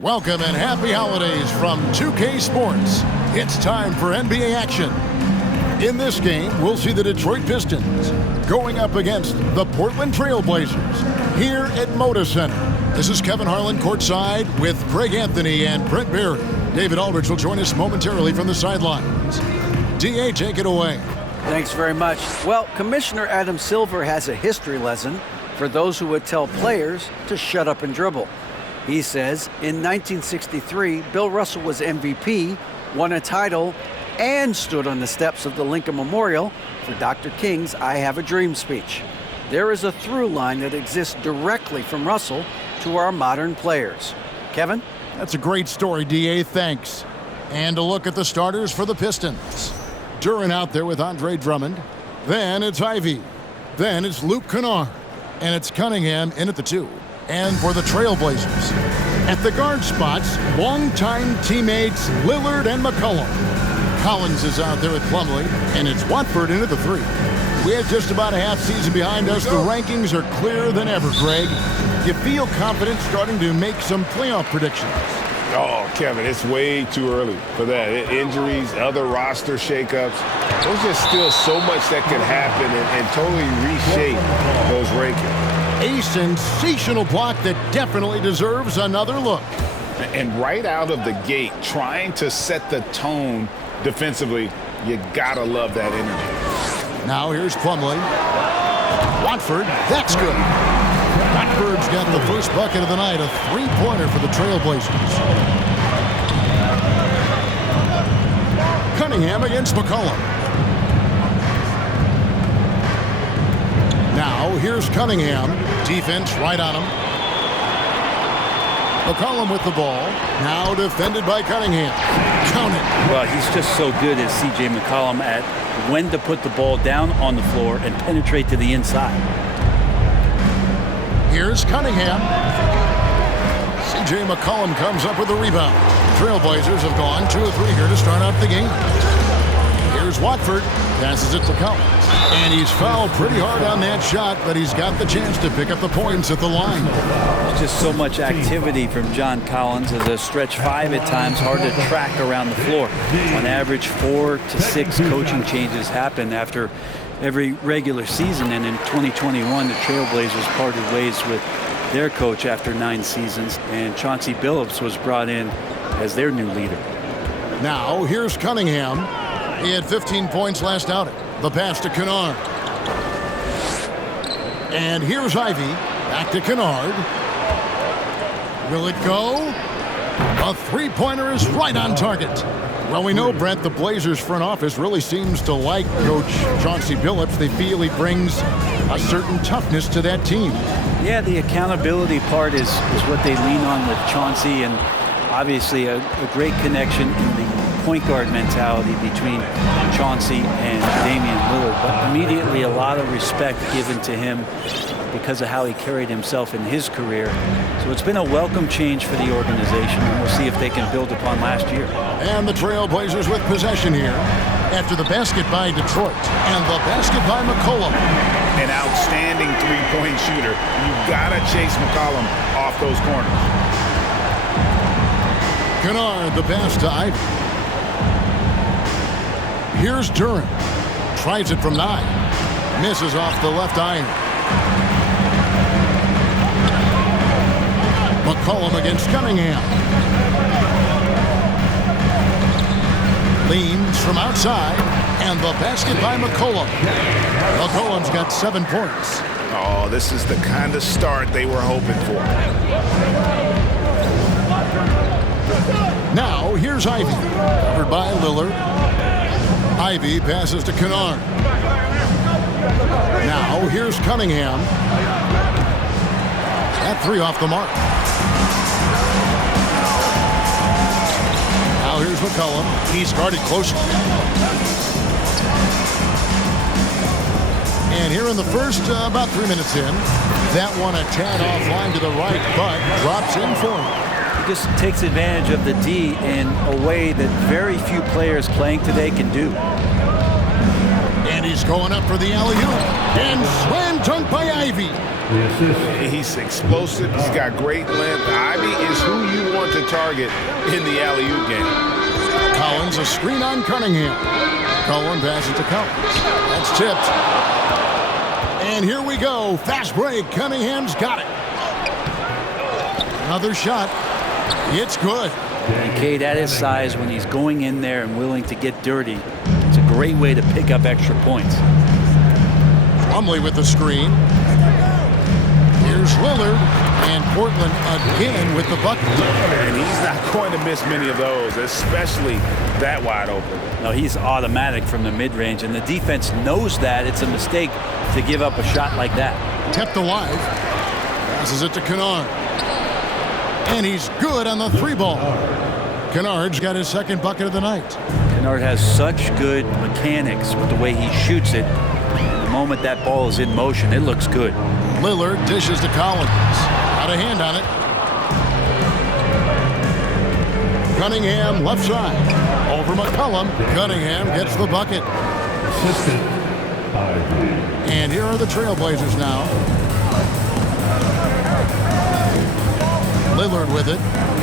Welcome and happy holidays from 2K Sports. It's time for NBA action. In this game, we'll see the Detroit Pistons going up against the Portland Trail Blazers here at Moda Center. This is Kevin Harlan courtside with Greg Anthony and Brent Barry. David Aldridge will join us momentarily from the sidelines. DA, take it away. Thanks very much. Well, Commissioner Adam Silver has a history lesson for those who would tell players to shut up and dribble. He says in 1963, Bill Russell was MVP, won a title, and stood on the steps of the Lincoln Memorial for Dr. King's I Have a Dream speech. There is a through line that exists directly from Russell to our modern players. Kevin? That's a great story, DA. Thanks. And a look at the starters for the Pistons. Duren out there with Andre Drummond. Then it's Ivey. Then it's Luke Kennard. And it's Cunningham in at the 2. And for the Trailblazers, at the guard spots, longtime teammates Lillard and McCollum. Collins is out there with Plumlee, and it's Watford in at the 3. We have just about a half season behind us. The rankings are clearer than ever, Greg. You feel confident starting to make some playoff predictions? Oh, Kevin, it's way too early for that. Injuries, other roster shakeups. There's just still so much that can happen and totally reshape those rankings. A sensational block that definitely deserves another look. And right out of the gate, trying to set the tone defensively, you gotta love that energy. Now here's Plumlee. Watford, that's good. Watford's got the first bucket of the night, a three-pointer for the Trailblazers. Cunningham against McCollum. Now, here's Cunningham. Defense right on him. McCollum with the ball. Now defended by Cunningham. Count it. Well, he's just so good as C.J. McCollum at when to put the ball down on the floor and penetrate to the inside. Here's Cunningham. C.J. McCollum comes up with the rebound. Trailblazers have gone 2 of 3 here to start out the game. Here's Watford. Passes it to Collins. And he's fouled pretty hard on that shot, but he's got the chance to pick up the points at the line. There's just so much activity from John Collins as a stretch 5 at times, hard to track around the floor. On average, 4 to 6 coaching changes happen after every regular season, and in 2021, the Trailblazers parted ways with their coach after 9 seasons, and Chauncey Billups was brought in as their new leader. Now, here's Cunningham. He had 15 points last outing. The pass to Kennard. And here's Ivey. Back to Kennard. Will it go? A three-pointer is right on target. Well, we know, Brent, the Blazers front office really seems to like Coach Chauncey Billups. They feel he brings a certain toughness to that team. Yeah, the accountability part is what they lean on with Chauncey, and obviously a great connection in the point guard mentality between Chauncey and Damian Lillard, but immediately a lot of respect given to him because of how he carried himself in his career. So it's been a welcome change for the organization, and we'll see if they can build upon last year. And the Trailblazers with possession here after the basket by Detroit and the basket by McCollum. An outstanding three-point shooter. You've got to chase McCollum off those corners. Kennard, the pass to Ivey. Here's Duren. Tries it from 9. Misses off the left iron. McCollum against Cunningham. Leans from outside. And the basket by McCollum. McCollum's got 7 points. Oh, this is the kind of start they were hoping for. Now, here's Ivey. Covered by Lillard. Ivey passes to Kennard. Now, here's Cunningham. That 3 off the mark. Now, here's McCollum. He's guarded closely. And here in the first, about 3 minutes in, that one a tad offline to the right, but drops in for him. He just takes advantage of the D in a way that very few players playing today can do. And he's going up for the alley-oop. And slam dunk by Ivey. He's explosive. He's got great length. Ivey is who you want to target in the alley-oop game. Collins, a screen on Cunningham. Cullen passes to Collins. That's tipped. And here we go. Fast break. Cunningham's got it. Another shot. It's good. And Cade, at his size, when he's going in there and willing to get dirty, it's a great way to pick up extra points. Plumlee with the screen. Here's Lillard. And Portland again with the bucket. And he's not going to miss many of those, especially that wide open. No, he's automatic from the mid-range, and the defense knows that. It's a mistake to give up a shot like that. Kept alive. Passes it to Kennard. And he's good on the three ball. Kennard's got his second bucket of the night. Kennard has such good mechanics with the way he shoots it. And the moment that ball is in motion, it looks good. Lillard dishes to Collins. Got a hand on it. Cunningham left side. Over McCollum. Cunningham gets the bucket. And here are the Trailblazers now. Lillard with it.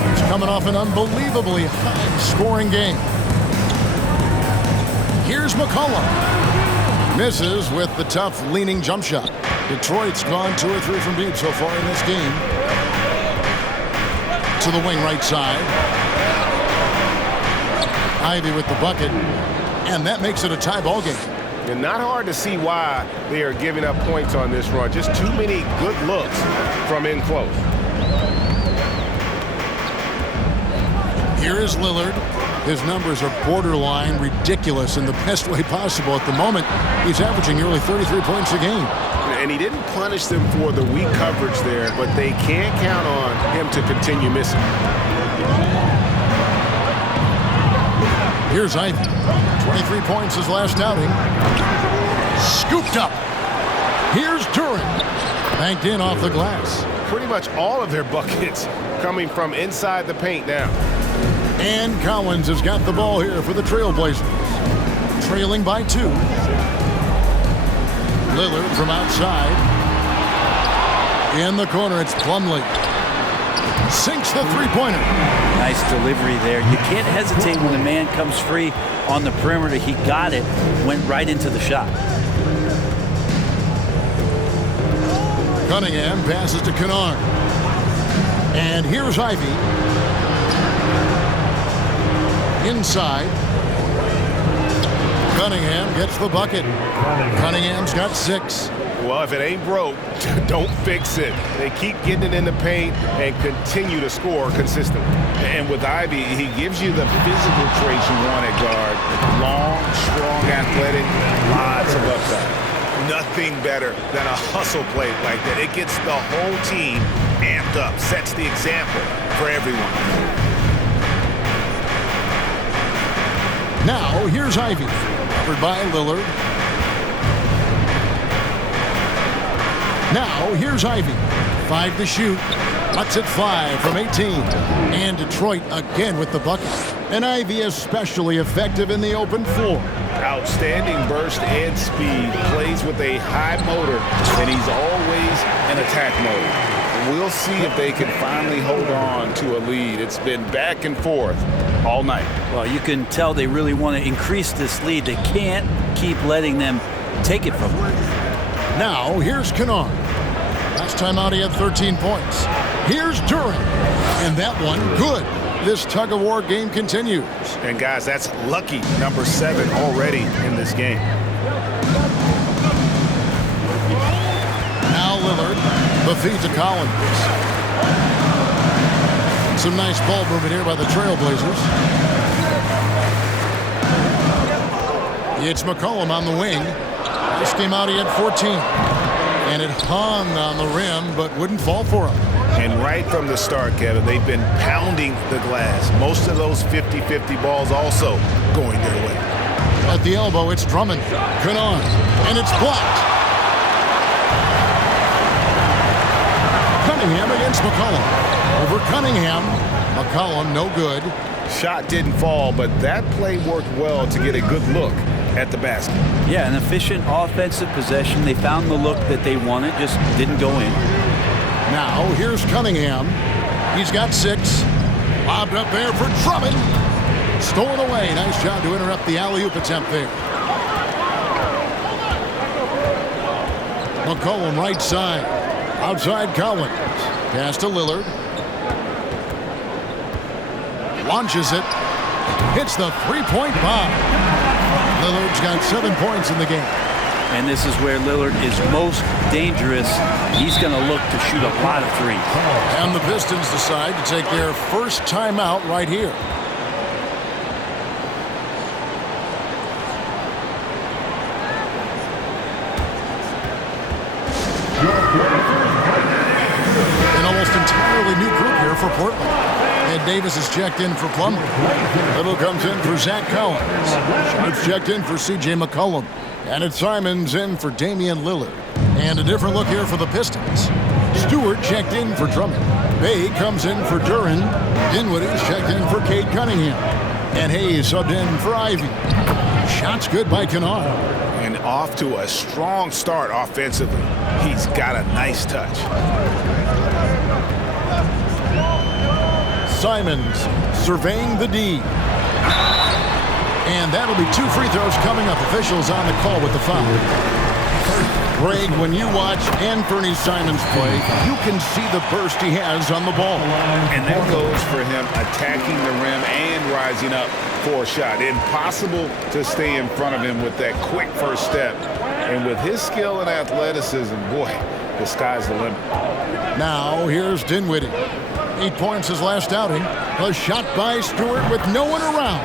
He's coming off an unbelievably high-scoring game. Here's McCollum. Misses with the tough leaning jump shot. Detroit's gone 2 or 3 from deep so far in this game. To the wing right side. Ivey with the bucket. And that makes it a tie ball game. And not hard to see why they are giving up points on this run. Just too many good looks from in close. Here is Lillard. His numbers are borderline ridiculous in the best way possible at the moment. He's averaging nearly 33 points a game. And he didn't punish them for the weak coverage there, but they can't count on him to continue missing. Here's Ivey. 23 points his last outing. Scooped up. Here's Duren. Banked in off the glass. Pretty much all of their buckets coming from inside the paint now. And Collins has got the ball here for the Trailblazers. Trailing by 2. Lillard from outside. In the corner, it's Plumlee. Sinks the three-pointer. Nice delivery there. You can't hesitate when the man comes free on the perimeter. He got it, went right into the shot. Cunningham passes to Kennard. And here's Ivey. Inside. Cunningham gets the bucket. Cunningham's got 6. Well, if it ain't broke, don't fix it. They keep getting it in the paint and continue to score consistently. And with Ivey, he gives you the physical traits you want at guard. Long, strong, athletic, lots of upside. Nothing better than a hustle play like that. It gets the whole team amped up, sets the example for everyone. Now, here's Ivey. Covered by Lillard. Now, here's Ivey. 5 to shoot. Lets it fly from 18. And Detroit again with the bucket. And Ivey especially effective in the open floor. Outstanding burst and speed. Plays with a high motor, and he's always in attack mode. We'll see if they can finally hold on to a lead. It's been back and forth all night. Well, you can tell they really want to increase this lead. They can't keep letting them take it from them. Now, here's Kennard. Last time out, he had 13 points. Here's Duren. And that one, good. This tug-of-war game continues. And, guys, that's lucky number 7 already in this game. Now Lillard. The feed to Collins. Some nice ball movement here by the Trailblazers. It's McCollum on the wing. This game out, he had 14. And it hung on the rim, but wouldn't fall for him. And right from the start, Kevin, they've been pounding the glass. Most of those 50-50 balls also going their way. At the elbow, it's Drummond. Kennard. And it's blocked. Cunningham against McCollum. Over Cunningham. McCollum, no good. Shot didn't fall, but that play worked well to get a good look at the basket. Yeah, an efficient offensive possession. They found the look that they wanted, just didn't go in. Now, here's Cunningham. He's got 6. Lobbed up there for Drummond. Stolen away. Nice job to interrupt the alley-oop attempt there. McCollum right side. Outside Collins. Pass to Lillard. Launches it. Hits the three-point bomb. Lillard's got 7 points in the game. And this is where Lillard is most dangerous. He's going to look to shoot a lot of threes. And the Pistons decide to take their first timeout right here. An almost entirely new group here for Portland. Ed Davis is checked in for Plumlee. Little comes in for Zach Collins. Sharp's checked in for C.J. McCollum. And it's Simons in for Damian Lillard. And a different look here for the Pistons. Stewart checked in for Drummond. Bay comes in for Duren. Dinwiddie's checked in for Cade Cunningham. And Hayes subbed in for Ivey. Shots good by Kennard. And off to a strong start offensively. He's got a nice touch. Simons surveying the D. And that'll be 2 free throws coming up. Officials on the call with the foul. Greg, when you watch Anthony Simons play, you can see the burst he has on the ball. And that goes for him attacking the rim and rising up for a shot. Impossible to stay in front of him with that quick first step. And with his skill and athleticism, boy, the sky's the limit. Now, here's Dinwiddie. 8 points his last outing. A shot by Stewart with no one around.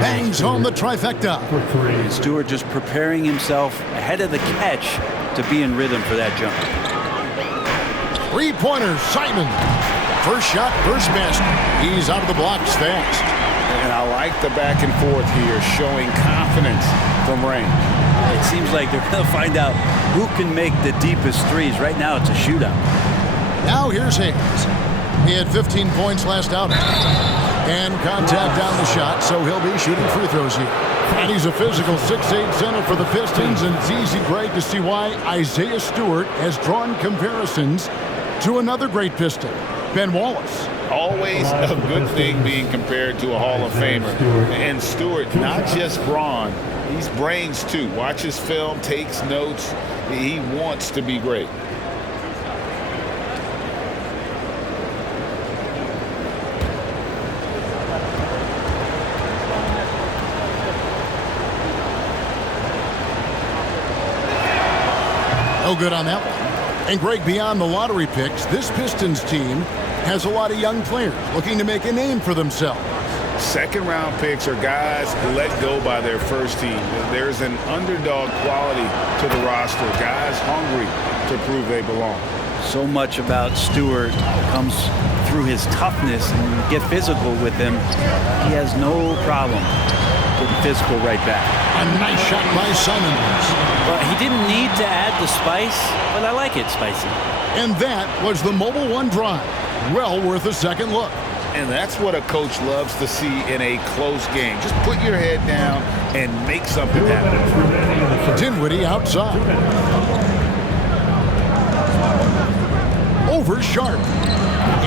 Bangs home the trifecta. Stewart just preparing himself ahead of the catch to be in rhythm for that jump. 3-pointer, Simon. First shot, first basket. He's out of the blocks fast. And I like the back and forth here, showing confidence from range. It seems like they're going to find out who can make the deepest threes. Right now, it's a shootout. Now here's Hayes. He had 15 points last outing. And contact down the shot, so he'll be shooting free throws here. And he's a physical 6'8" center for the Pistons, and it's easy, Greg, to see why Isaiah Stewart has drawn comparisons to another great Piston, Ben Wallace. Always a good thing being compared to a Hall of Famer. And Stewart, not just brawn, he's brains too. Watches film, takes notes. He wants to be great. No good on that one. And Greg, beyond the lottery picks, this Pistons team has a lot of young players looking to make a name for themselves. Second-round picks are guys let go by their first team. There's an underdog quality to the roster. Guys hungry to prove they belong. So much about Stewart comes through his toughness, and get physical with him. He has no problem getting physical right back. A nice shot by Simons. Well, he didn't need to add the spice, but I like it spicy. And that was the Mobile One drive. Well worth a second look. And that's what a coach loves to see in a close game. Just put your head down and make something happen. Dinwiddie outside. Over Sharp.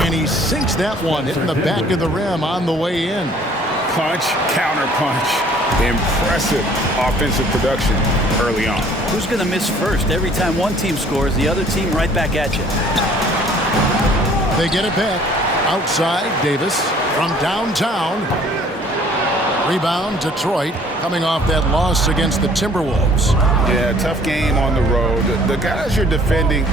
And he sinks that one, hitting the back of the rim on the way in. Punch, counter punch. Impressive offensive production early on. Who's going to miss first? Every time one team scores, the other team right back at you. They get it back. Outside, Davis from downtown. Rebound, Detroit, coming off that loss against the Timberwolves. Yeah, tough game on the road. The guys you're defending,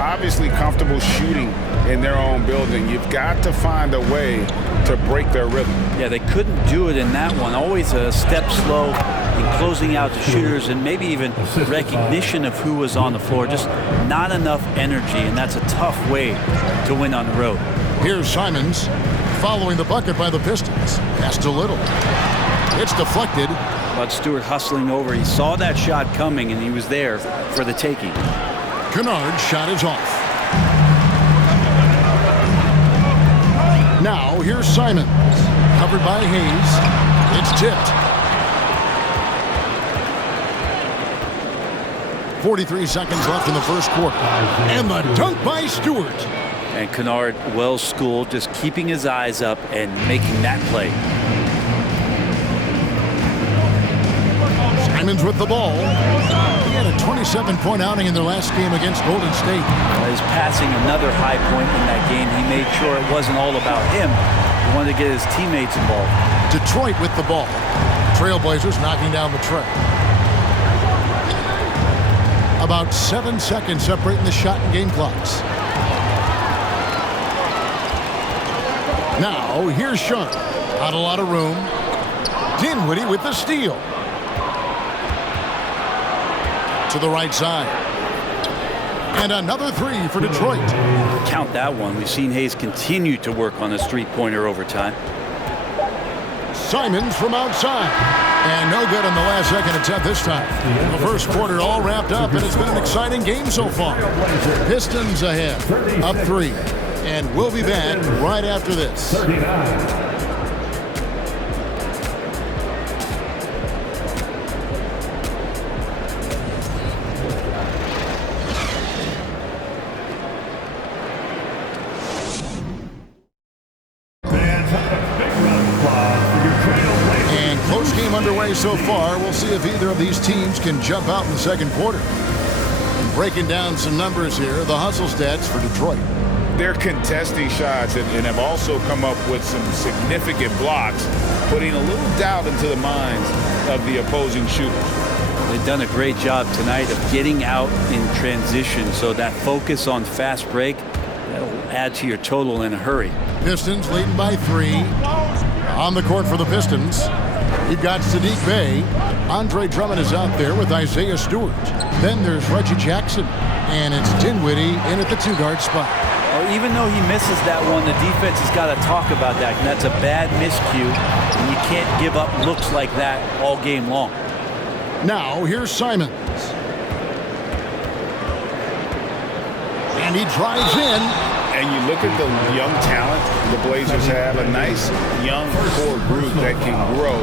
obviously comfortable shooting in their own building. You've got to find a way to break their rhythm. Yeah, they couldn't do it in that one. Always a step slow in closing out the shooters, and maybe even recognition of who was on the floor. Just not enough energy, and that's a tough way to win on the road. Here's Simons following the bucket by the Pistons. Pass to Little. It's deflected. But Stewart hustling over. He saw that shot coming, and he was there for the taking. Kennard's shot is off. Now here's Simons. Covered by Hayes. It's tipped. 43 seconds left in the first quarter. And the dunk by Stewart. And Kennard, well schooled, just keeping his eyes up and making that play. Simons with the ball. He had a 27-point outing in their last game against Golden State. He's passing another high point in that game. He made sure it wasn't all about him. He wanted to get his teammates involved. Detroit with the ball. Trailblazers knocking down the tray. About 7 seconds separating the shot and game clocks. Now, here's Sharp. Not a lot of room. Dinwiddie with the steal. To the right side. And another three for Detroit. Count that one. We've seen Hayes continue to work on his three-pointer over time. Simons from outside. And no good on the last second attempt this time. The first quarter all wrapped up, and it's been an exciting game so far. Pistons ahead, up 3. And we'll be back right after this. And close game underway so far. We'll see if either of these teams can jump out in the second quarter. And breaking down some numbers here, the hustle stats for Detroit. They're contesting shots and have also come up with some significant blocks, putting a little doubt into the minds of the opposing shooters. They've done a great job tonight of getting out in transition, so that focus on fast break, that'll add to your total in a hurry. Pistons leading by 3. On the court for the Pistons, you've got Sadiq Bey. Andre Drummond is out there with Isaiah Stewart. Then there's Reggie Jackson. And it's Dinwiddie in at the 2-guard spot. Well, even though he misses that one, the defense has got to talk about that. And that's a bad miscue, and you can't give up looks like that all game long. Now, here's Simons. And he drives in. And you look at the young talent the Blazers have, a nice young core group that can grow.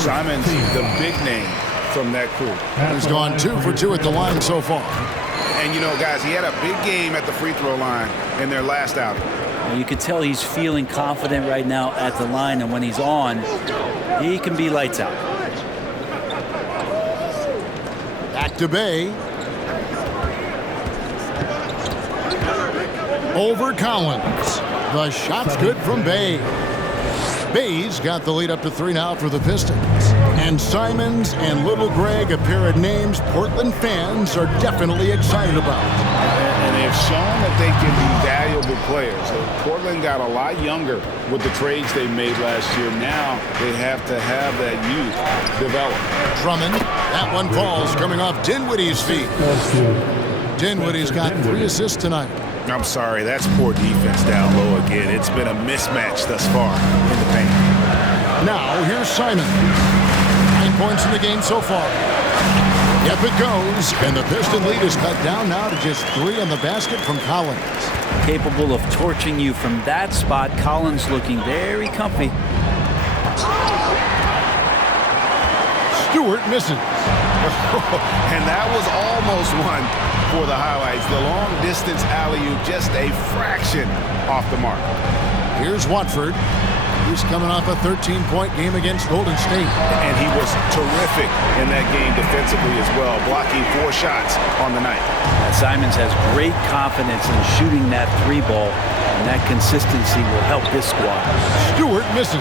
Simons, the big name from that crew. He's gone 2 for 2 at the line so far. And, you know, guys, he had a big game at the free throw line in their last outing. You can tell he's feeling confident right now at the line, and when he's on, he can be lights out. Back to Bey. Over Collins. The shot's good from Bey. Bey's got the lead up to 3 now for the Pistons. And Simons and Little Greg, a pair of names Portland fans are definitely excited about. And they've shown that they can be valuable players. Portland got a lot younger with the trades they made last year. Now they have to have that youth develop. Drummond, that one falls coming off Dinwiddie's feet. Dinwiddie's got 3 assists tonight. I'm sorry, that's poor defense down low again. It's been a mismatch thus far in the paint. Now, here's Simon. 9 points in the game so far. Yep, it goes. And the Piston lead is cut down now to just 3 on the basket from Collins. Capable of torching you from that spot. Collins looking very comfy. Stewart misses. And that was almost one for the highlights. The long-distance alley-oop, just a fraction off the mark. Here's Watford. He's coming off a 13-point game against Golden State. And he was terrific in that game defensively as well, blocking 4 shots on the night. Simons has great confidence in shooting that 3 ball, and that consistency will help this squad. Stewart misses.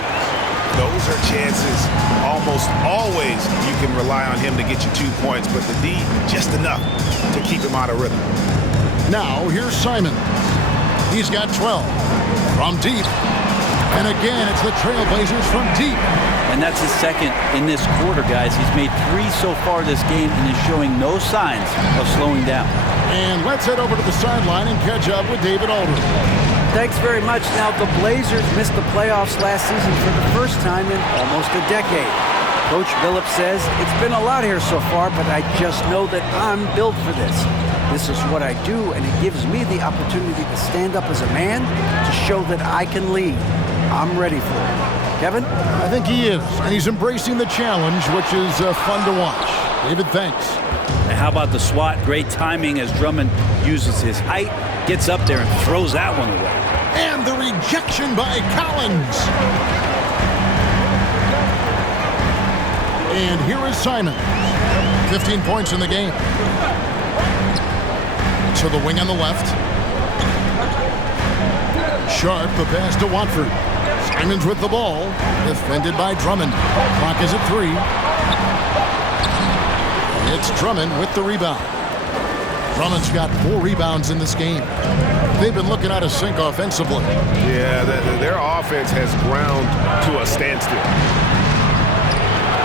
Those are chances. Almost always you can rely on him to get you 2 points, but the D, just enough to keep him out of rhythm. Now, here's Simon. He's got 12 from deep. And again, it's the Trailblazers from deep. And that's his second in this quarter, guys. He's made 3 so far this game and is showing no signs of slowing down. And let's head over to the sideline and catch up with David Aldridge. Thanks very much. Now, the Blazers missed the playoffs last season for the first time in almost a decade. Coach Phillips says, it's been a lot here so far, but I just know that I'm built for this. This is what I do, and it gives me the opportunity to stand up as a man to show that I can lead. I'm ready for it. Kevin? I think he is, and he's embracing the challenge, which is fun to watch. David thanks. And how about the swat? Great timing as Drummond uses his height, gets up there and throws that one away. And the rejection by Collins. And here is Simon. 15 points in the game. To the wing on the left. Sharp, the pass to Watford. Simons with the ball. Defended by Drummond. Clock is at 3. It's Drummond with the rebound. Drummond's got 4 rebounds in this game. They've been looking out of sync offensively. Yeah, their offense has ground to a standstill.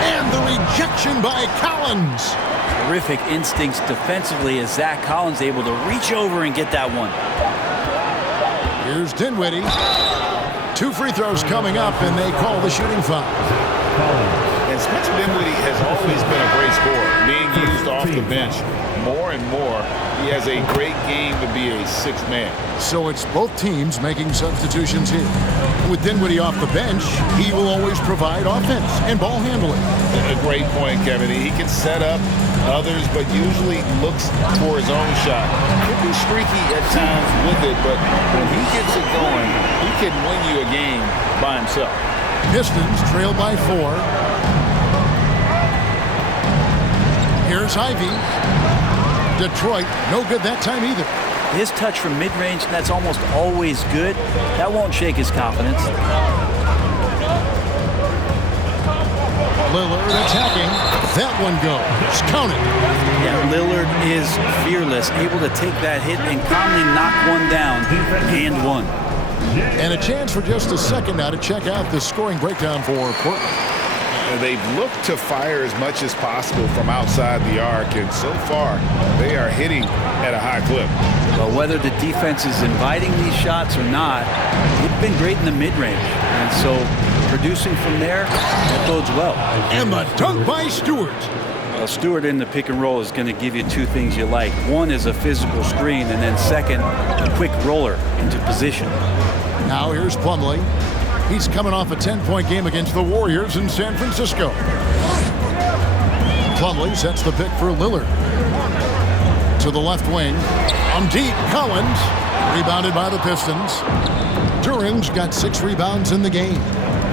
And the rejection by Collins. Terrific instincts defensively as Zach Collins able to reach over and get that one. Here's Dinwiddie. 2 free throws coming up, and they call the shooting foul. And Spencer Dinwiddie has always been a great scorer, being used off the bench more and more. He has a great game to be a sixth man. So it's both teams making substitutions here. With Dinwiddie off the bench, he will always provide offense and ball handling. A great point, Kevin. He can set up others, but usually looks for his own shot. Could be streaky at times with it, but when he gets it going, he can win you a game by himself. Pistons trail by 4. Here's Ivey. Detroit, no good that time either. His touch from mid-range, that's almost always good. That won't shake his confidence. Lillard attacking. That one goes. Count it. Yeah, Lillard is fearless, able to take that hit and calmly knock one down and one. And a chance for just a second now to check out the scoring breakdown for Portland. They've looked to fire as much as possible from outside the arc, and so far they are hitting at a high clip. But whether the defense is inviting these shots or not, they've been great in the mid-range. And so producing from there, that bodes well. And the dunk by Stewart. Well, Stewart in the pick and roll is going to give you 2 things you like. One is a physical screen, and then second, a quick roller into position. Now here's Plumlee. He's coming off a 10-point game against the Warriors in San Francisco. Plumlee sets the pick for Lillard. To the left wing. On deep, Collins. Rebounded by the Pistons. Duren's got 6 rebounds in the game.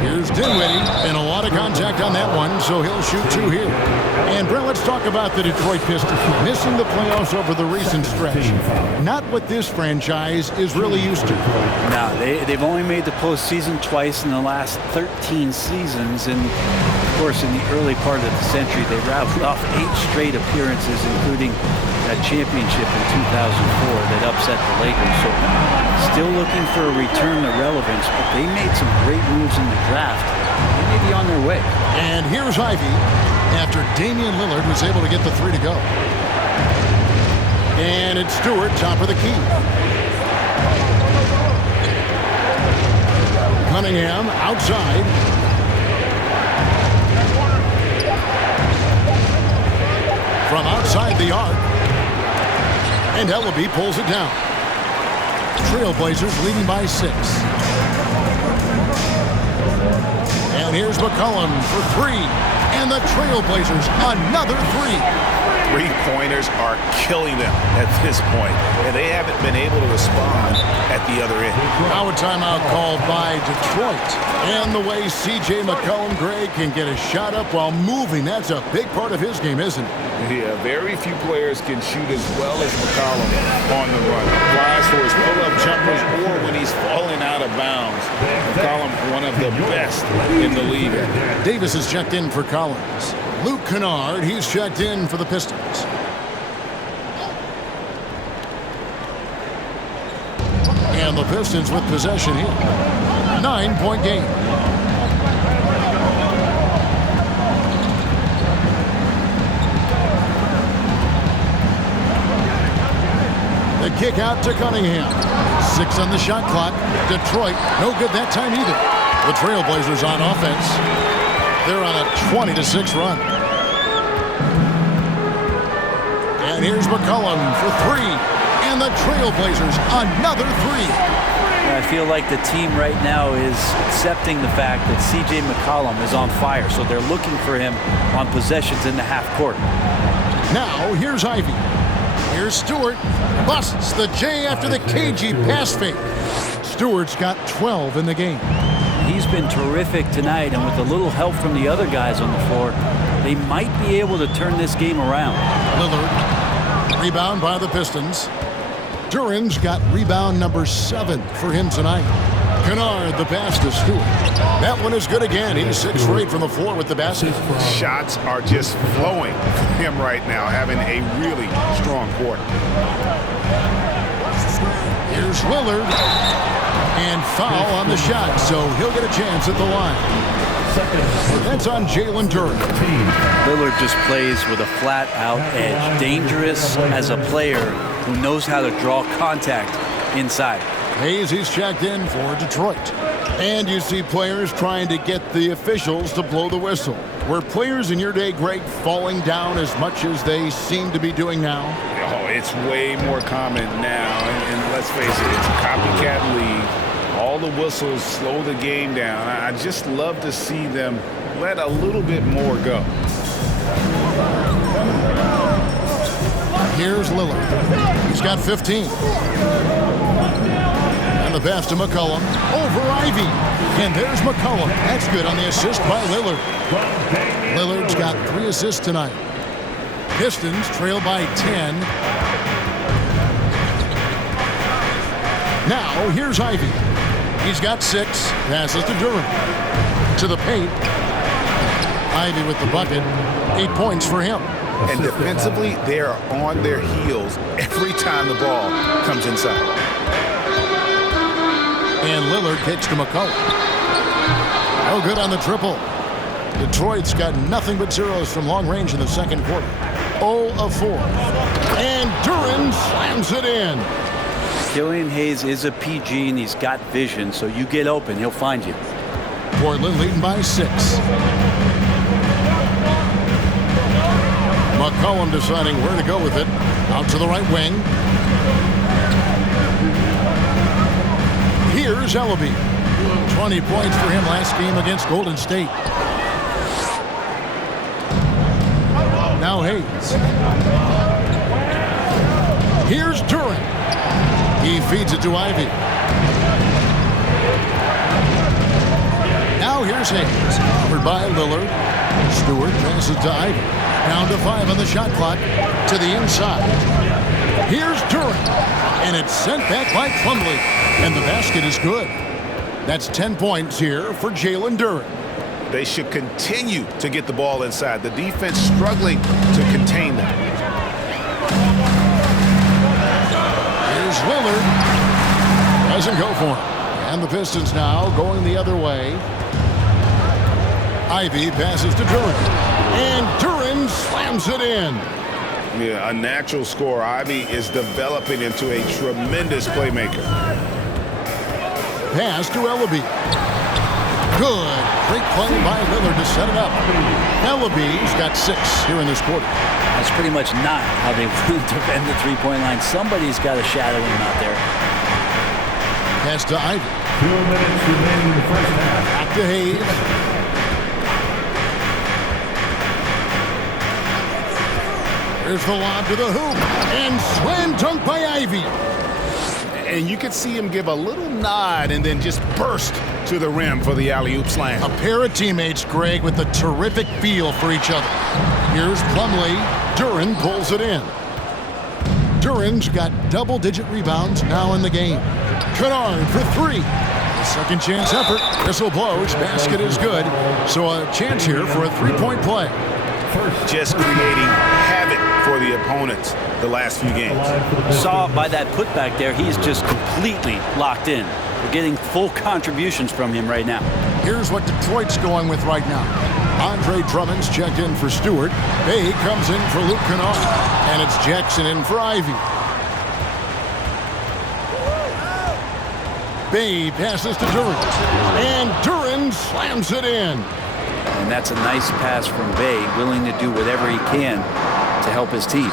Here's Dinwiddie, and a lot of contact on that one, so he'll shoot 2 here. And Brent, let's talk about the Detroit Pistons missing the playoffs over the recent stretch. Not what this franchise is really used to. No, they've only made the postseason twice in the last 13 seasons, and of course in the early part of the century they rattled off 8 straight appearances, including that championship in 2004 that upset the Lakers. So still looking for a return to relevance, but they made some great moves in the draft. They may be on their way. And here's Ivey after Damian Lillard was able to get the 3 to go. And it's Stewart, top of the key. Cunningham outside. From outside the arc. And Ellaby pulls it down. Trailblazers leading by 6. And here's McCollum for 3. And the Trailblazers, another 3. Three-pointers are killing them at this point, and they haven't been able to respond at the other end. Now a timeout called by Detroit. And the way C.J. McCollum, Greg, can get a shot up while moving, that's a big part of his game, isn't it? Yeah, very few players can shoot as well as McCollum on the run. Applies for his pull-up jumpers or when he's falling out of bounds. McCollum, one of the best in the league. Davis is checked in for Collins. Luke Kennard, he's checked in for the Pistons. And the Pistons with possession here. 9-point game. The kick out to Cunningham. 6 on the shot clock. Detroit, no good that time either. The Trailblazers on offense. They're on a 20-6 run. And here's McCollum for 3. And the Trailblazers, another 3. I feel like the team right now is accepting the fact that C.J. McCollum is on fire, so they're looking for him on possessions in the half court. Now, here's Ivey. Here's Stewart. Busts the J after the cagey pass fake. Stewart's got 12 in the game. He's been terrific tonight, and with a little help from the other guys on the floor, they might be able to turn this game around. Lillard. Rebound by the Pistons. Duren's got rebound number 7 for him tonight. Kennard, the pass to Stewart. That one is good again. He's 6 for 8 from the floor with the basket. Shots are just flowing from him right now, having a really strong quarter. Here's Lillard. And foul on the shot, so he'll get a chance at the line. That's on Jalen Duren. Lillard just plays with a flat-out edge. Dangerous as a player who knows how to draw contact inside. Hayes, he's checked in for Detroit. And you see players trying to get the officials to blow the whistle. Were players in your day, Greg, falling down as much as they seem to be doing now? Oh, it's way more common now. And let's face it, it's a copycat league. All the whistles slow the game down. I just love to see them let a little bit more go. Here's Lillard. He's got 15. And the pass to McCollum. Over Ivey. And there's McCollum. That's good on the assist by Lillard. Lillard's got 3 assists tonight. Pistons trail by 10. Now, here's Ivey. He's got 6. Passes to Duren. To the paint. Ivey with the bucket. 8 points for him. And defensively, they are on their heels every time the ball comes inside. And Lillard kicks to McCollum. No good on the triple. Detroit's got nothing but zeros from long range in the second quarter. 0 of 4. And Duren slams it in. Killian Hayes is a PG, and he's got vision, so you get open, he'll find you. Portland leading by 6. McCollum deciding where to go with it. Out to the right wing. Here's Ellaby. 20 points for him last game against Golden State. Now Hayes. Here's Duren. He feeds it to Ivey. Now here's Hayes. Covered by Lillard. Stewart passes to Ivey. Down to 5 on the shot clock. To the inside. Here's Duren. And it's sent back by Plumlee. And the basket is good. That's 10 points here for Jalen Duren. They should continue to get the ball inside. The defense struggling to contain them. Here's Lillard. Doesn't go for him. And the Pistons now going the other way. Ivey passes to Duren. And Duren slams it in. Yeah, a natural scorer. Ivey is developing into a tremendous playmaker. Pass to Ellaby. Good. Great play by Lillard to set it up. Ellaby's got 6 here in this quarter. That's pretty much not how they want to defend the three-point line. Somebody's got to shadow him out there. Pass to Ivey. 2 minutes remaining in the first half. Back to Hayes. Here's the lob to the hoop. And slam dunk by Ivey. And you could see him give a little nod and then just burst to the rim for the alley-oop slam. A pair of teammates, Greg, with a terrific feel for each other. Here's Plumlee. Duren pulls it in. Duren's got double-digit rebounds now in the game. Kennard for 3. A second chance effort. Whistle blows. Basket is good. So a chance here for a three-point play. Just creating havoc for the opponents the last few games. Saw by that putback there, he's just completely locked in. We're getting full contributions from him right now. Here's what Detroit's going with right now. Andre Drummond's checked in for Stewart. Bay comes in for Luke Kennard. And it's Jackson in for Ivey. Bay passes to Duren. And Duren slams it in. And that's a nice pass from Bay, willing to do whatever he can to help his team.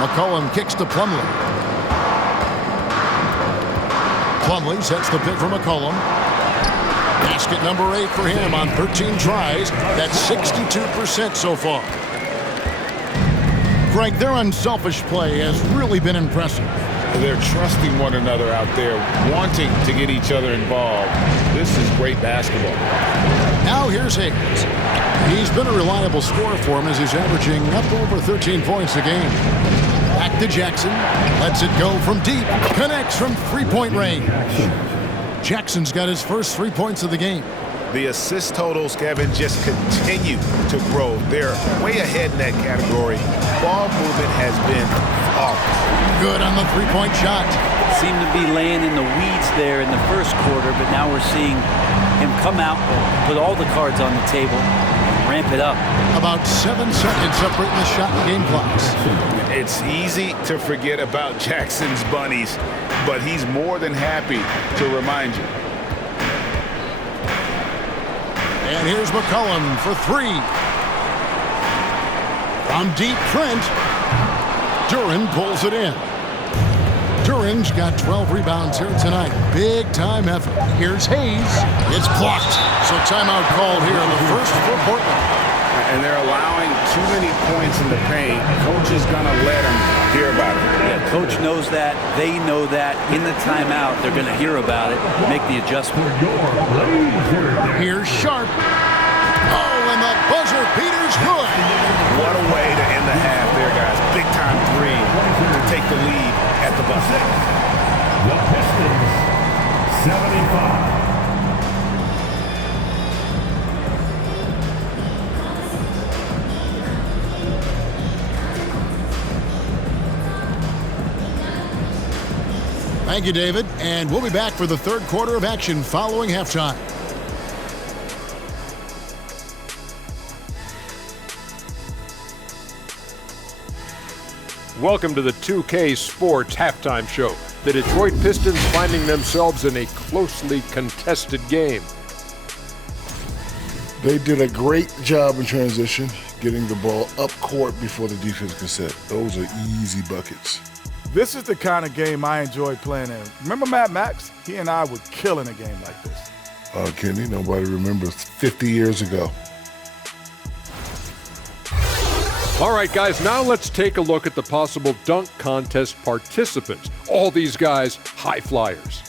McCollum kicks to Plumlee. Plumlee sets the pick for McCollum. Basket number 8 for him on 13 tries. That's 62% so far. Greg, their unselfish play has really been impressive. They're trusting one another out there, wanting to get each other involved. This is great basketball. Now here's Hayes. He's been a reliable scorer for him as he's averaging up over 13 points a game. Back to Jackson. Lets it go from deep. Connects from three-point range. Jackson's got his first 3 points of the game. The assist totals, Kevin, just continue to grow. They're way ahead in that category. Ball movement has been flawless. Good on the three-point shot. Seemed to be laying in the weeds there in the first quarter, but now we're seeing him come out, put all the cards on the table, ramp it up. About 7 seconds separating the shot and game clocks. It's easy to forget about Jackson's bunnies, but he's more than happy to remind you. And here's McCollum for 3. From deep, Trent. Duren pulls it in. Duren's got 12 rebounds here tonight. Big-time effort. Here's Hayes. It's blocked. So timeout called here in the first for Portland. And they're allowing too many points in the paint. Coach is going to let them hear about it. Yeah, coach knows that. They know that. In the timeout, they're going to hear about it, make the adjustment. Here's Sharp. Oh, and the buzzer beater's good. What a way to end the half there, guys. Big-time 3 to take the lead at the buzzer. The Pistons, 75. Thank you, David. And we'll be back for the third quarter of action following halftime. Welcome to the 2K Sports Halftime Show. The Detroit Pistons finding themselves in a closely contested game. They did a great job in transition, getting the ball up court before the defense can set. Those are easy buckets. This is the kind of game I enjoy playing in. Remember Mad Max? He and I would kill in a game like this. Kenny, nobody remembers 50 years ago. All right, guys, now let's take a look at the possible dunk contest participants. All these guys, high flyers.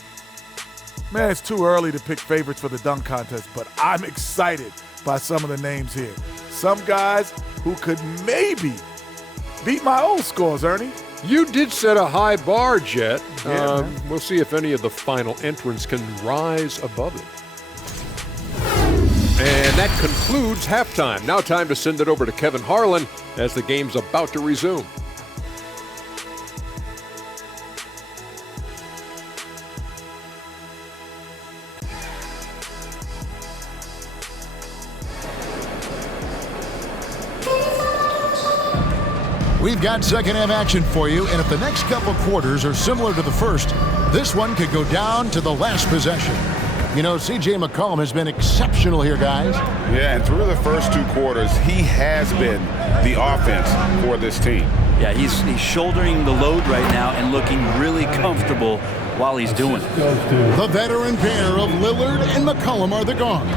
Man, it's too early to pick favorites for the dunk contest, but I'm excited by some of the names here. Some guys who could maybe beat my old scores, Ernie. You did set a high bar, Jet. Yeah, we'll see if any of the final entrants can rise above it. And that concludes halftime. Now time to send it over to Kevin Harlan as the game's about to resume. We've got second half action for you, and if the next couple quarters are similar to the first, this one could go down to the last possession. You know, C.J. McCollum has been exceptional here, guys. Yeah, and through the first 2 quarters, he has been the offense for this team. Yeah, he's shouldering the load right now and looking really comfortable while he's doing it. The veteran pair of Lillard and McCollum are the guard.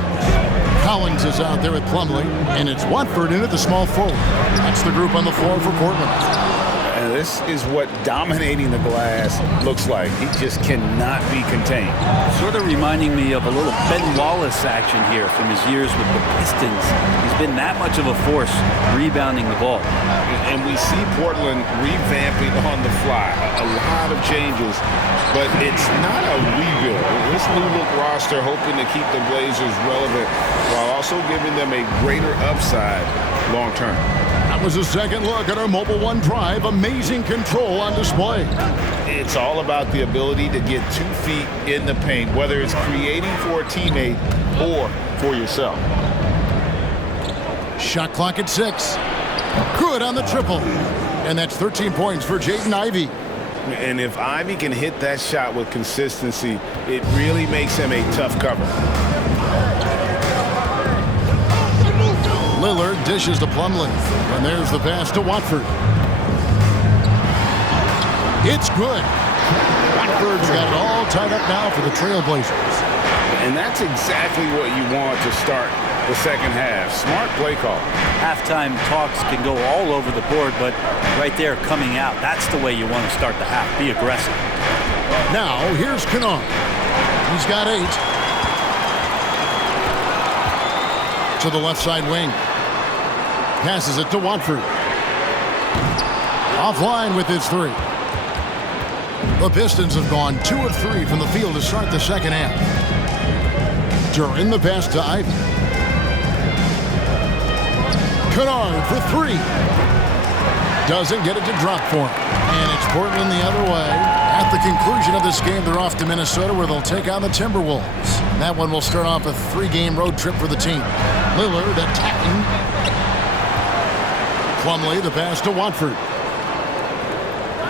Collins is out there with Plumlee, and it's Watford in at the small forward. That's the group on the floor for Portland. And this is what dominating the glass looks like. He just cannot be contained. Sort of reminding me of a little Ben Wallace action here from his years with the Pistons. He's been that much of a force rebounding the ball. And we see Portland revamping on the fly. A lot of changes, but it's not a rebuild. This new look roster hoping to keep the Blazers relevant while also giving them a greater upside long term. That was a second look at our Mobile One Drive. Amazing control on display. It's all about the ability to get 2 feet in the paint, whether it's creating for a teammate or for yourself. Shot clock at 6. Good on the triple. And that's 13 points for Jaden Ivey. And if Ivey can hit that shot with consistency, it really makes him a tough cover. Lillard dishes to Plumlee, and there's the pass to Watford. It's good. Watford's got it all tied up now for the Trailblazers. And that's exactly what you want to start the second half. Smart play call. Halftime talks can go all over the board, but right there coming out, that's the way you want to start the half. Be aggressive. Now, here's Kennard. He's got 8. To the left side wing. Passes it to Watford. Offline with his 3. The Pistons have gone 2 of 3 from the field to start the second half. Duren the pass to Ivey. Kennard for 3. Doesn't get it to drop for him. And it's Portland the other way. At the conclusion of this game, they're off to Minnesota where they'll take on the Timberwolves. That one will start off a 3-game road trip for the team. Lillard attacking. Plumlee the pass to Watford.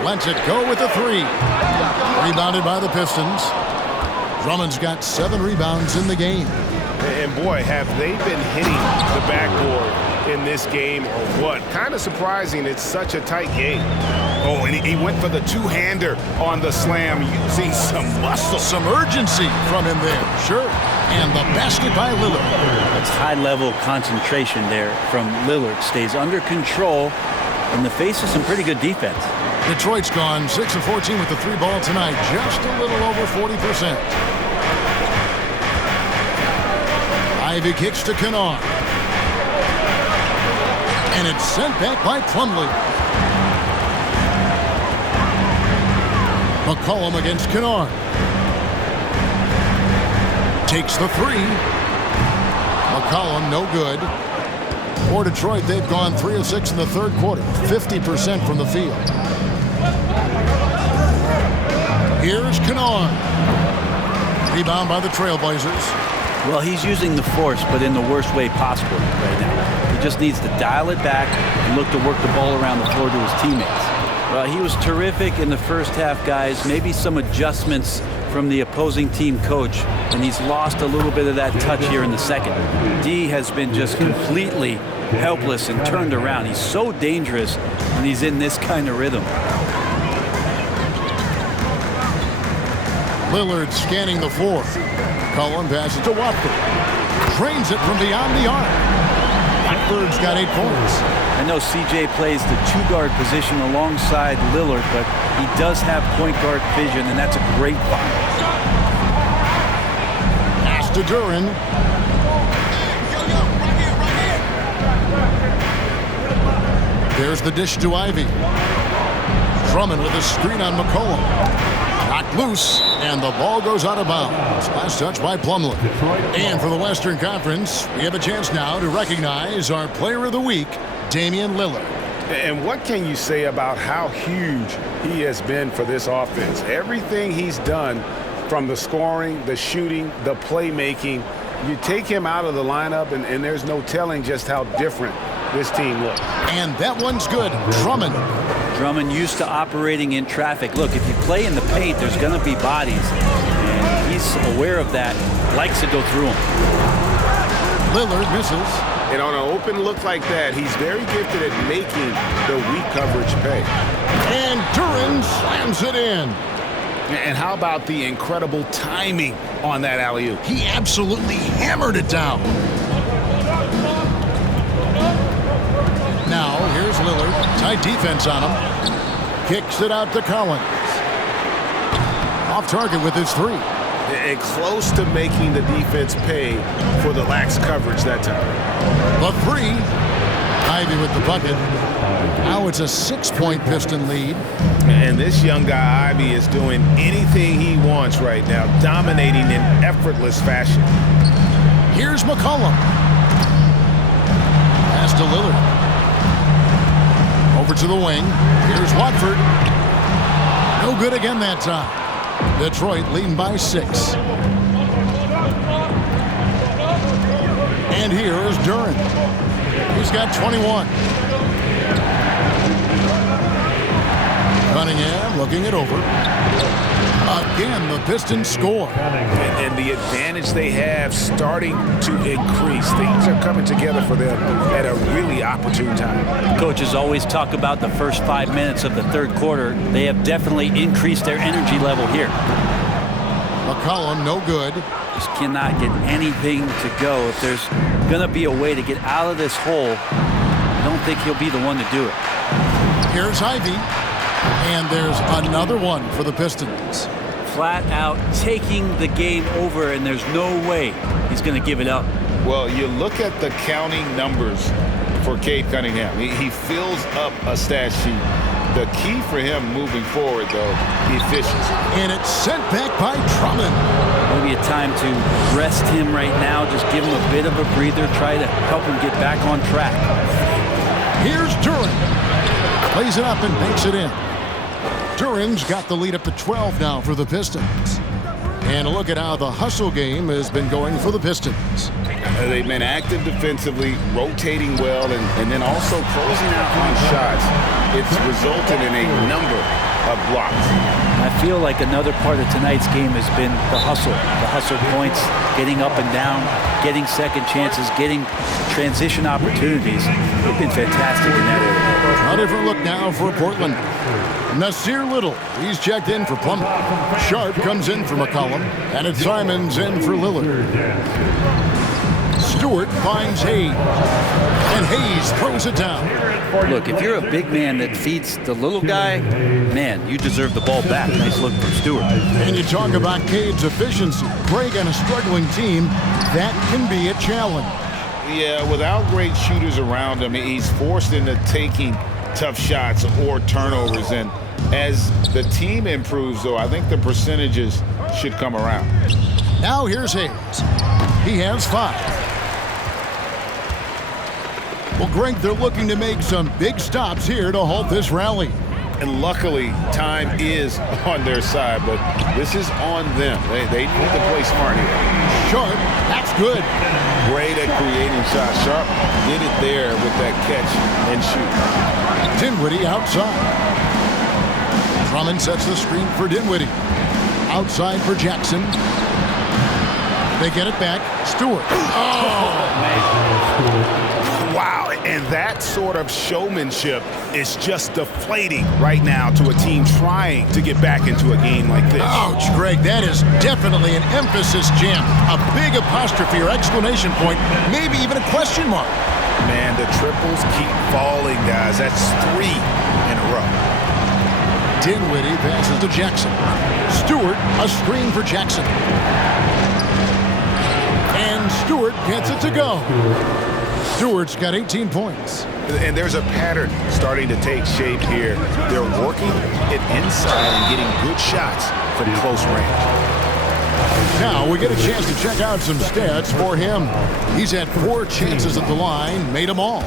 Lets it go with the 3. Rebounded by the Pistons. Drummond's got 7 rebounds in the game. And boy, have they been hitting the backboard in this game or what? Kind of surprising. It's such a tight game. Oh, and he went for the 2-hander on the slam, using some muscle. Some urgency from him there. Sure. And the basket by Lillard. That's high-level concentration there from Lillard. Stays under control in the face of some pretty good defense. Detroit's gone 6 of 14 with the 3 ball tonight. Just a little over 40%. Ivey kicks to Kennard. And it's sent back by Plumlee. McCollum against Kennard. Takes the 3. McCollum, no good. For Detroit, they've gone 3 of 6 in the third quarter. 50% from the field. Here's Kennard. Rebound by the Trailblazers. Well, he's using the force, but in the worst way possible right now. He just needs to dial it back and look to work the ball around the floor to his teammates. Well, he was terrific in the first half, guys. Maybe some adjustments from the opposing team coach, and he's lost a little bit of that touch here in the second. D has been just completely helpless and turned around. He's so dangerous when he's in this kind of rhythm. Lillard scanning the floor. Cullen passes to Watford. Drains it from beyond the arc. Watford's got 8 points. I know CJ plays the 2-guard position alongside Lillard, but he does have point guard vision, and that's a great find. Pass to Duren. There's the dish to Ivey. Drummond with a screen on McCollum. Knocked loose, and the ball goes out of bounds. Last touch by Plumlee. And for the Western Conference, we have a chance now to recognize our Player of the Week, Damian Lillard. And what can you say about how huge he has been for this offense? Everything he's done, from the scoring, the shooting, the playmaking, you take him out of the lineup, and there's no telling just how different this team looks. And that one's good. Drummond used to operating in traffic. Look, if you play in the paint, there's going to be bodies. And he's aware of that, likes to go through them. Lillard misses. And on an open look like that, he's very gifted at making the weak coverage pay. And Duren slams it in. And how about the incredible timing on that alley-oop? He absolutely hammered it down. Now, here's Lillard. Tight defense on him. Kicks it out to Collins. Off target with his 3. And close to making the defense pay for the lax coverage that time. The 3. Ivey with the bucket. Now it's a 6-point Piston lead. And this young guy, Ivey, is doing anything he wants right now, dominating in effortless fashion. Here's McCollum. Pass to Lillard. Over to the wing. Here's Watford. No good again that time. Detroit leading by 6. And here is Duren. He's got 21. Cunningham looking it over. Again, the Pistons score. And the advantage they have starting to increase. Things are coming together for them at a really opportune time. Coaches always talk about the first 5 minutes of the third quarter. They have definitely increased their energy level here. McCollum, no good. Just cannot get anything to go. If there's going to be a way to get out of this hole, I don't think he'll be the one to do it. Here's Ivey, and there's another one for the Pistons. Flat out taking the game over, and there's no way he's going to give it up. Well, you look at the counting numbers for Cade Cunningham. He fills up a stat sheet. The key for him moving forward, though, efficiency. And it's sent back by Drummond. Maybe a time to rest him right now, just give him a bit of a breather, try to help him get back on track. Here's Duren. Plays it up and banks it in. Duren's got the lead up to 12 now for the Pistons. And look at how the hustle game has been going for the Pistons. They've been active defensively, rotating well, and then also closing out on shots. It's resulted in a number of blocks. I feel like another part of tonight's game has been the hustle. The hustle points, getting up and down, getting second chances, getting transition opportunities. They've been fantastic in that area. A different look now for Portland. Nasir Little, he's checked in for Plummer. Sharp comes in for McCollum, and it's Simons in for Lillard. Stewart finds Hayes, and Hayes throws it down. Look, if you're a big man that feeds the little guy, man, you deserve the ball back. Nice look from Stewart. And you talk about Cade's efficiency. Greg on a struggling team, that can be a challenge. Yeah, without great shooters around him, he's forced into taking tough shots or turnovers. And as the team improves, though, I think the percentages should come around. Now here's Hayes. He has 5. Well, Greg, they're looking to make some big stops here to halt this rally. And luckily, time is on their side, but this is on them. They need to play smart here. Sharp, that's good. Great at creating shots. Sharp did it there with that catch and shoot. Dinwiddie outside. Drummond sets the screen for Dinwiddie. Outside for Jackson. They get it back. Stewart. Oh, man. Wow, and that sort of showmanship is just deflating right now to a team trying to get back into a game like this. Ouch, Greg, that is definitely an emphasis jam. A big apostrophe or exclamation point, maybe even a question mark. Man, the triples keep falling, guys. That's 3 in a row. Dinwiddie passes to Jackson. Stewart, a screen for Jackson. And Stewart gets it to go. Stewart's got 18 points. And there's a pattern starting to take shape here. They're working it inside and getting good shots from close range. Now we get a chance to check out some stats for him. He's had 4 chances at the line, made them all.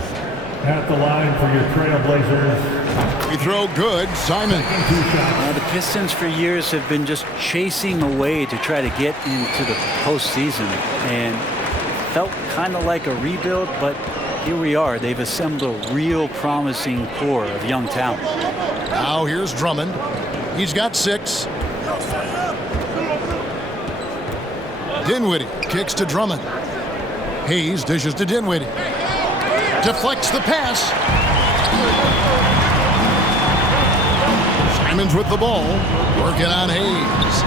At the line for your Trailblazers. We throw good, Simon. Now the Pistons for years have been just chasing away to try to get into the postseason, and felt kind of like a rebuild, but here we are. They've assembled a real promising core of young talent. Now here's Drummond. He's got 6. Dinwiddie kicks to Drummond. Hayes dishes to Dinwiddie. Deflects the pass. Simons with the ball. Working on Hayes.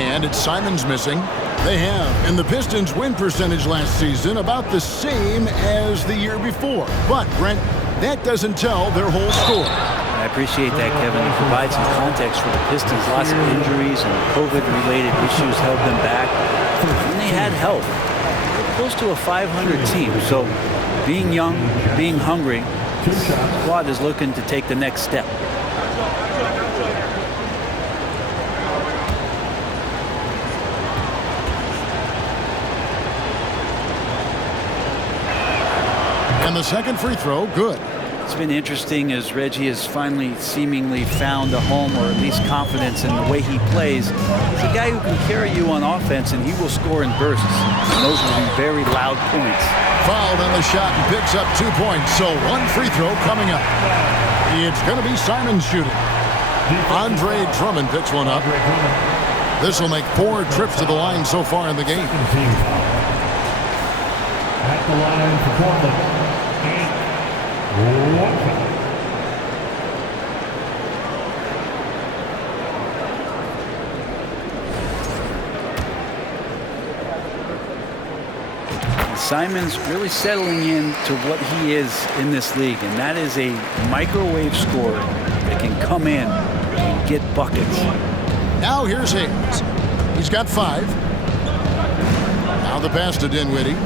And it's Simons missing. They have, and the Pistons' win percentage last season about the same as the year before. But, Brent, that doesn't tell their whole story. I appreciate that, Kevin. You provide some context for the Pistons. Lots of injuries and COVID-related issues held them back. And they had help. They're close to a 500 team. So being young, being hungry, the squad is looking to take the next step. And the second free throw, good. It's been interesting as Reggie has finally seemingly found a home, or at least confidence in the way he plays. He's a guy who can carry you on offense, and he will score in bursts. And those will be very loud points. Fouled on the shot and picks up 2 points. So 1 free throw coming up. It's going to be Simons shooting. Andre Drummond picks one up. This will make 4 trips to the line so far in the game. At the line for Portland, Simon's really settling in to what he is in this league, and that is a microwave scorer that can come in and get buckets. Now here's Hayes. He's got 5. Now the pass to Dinwiddie.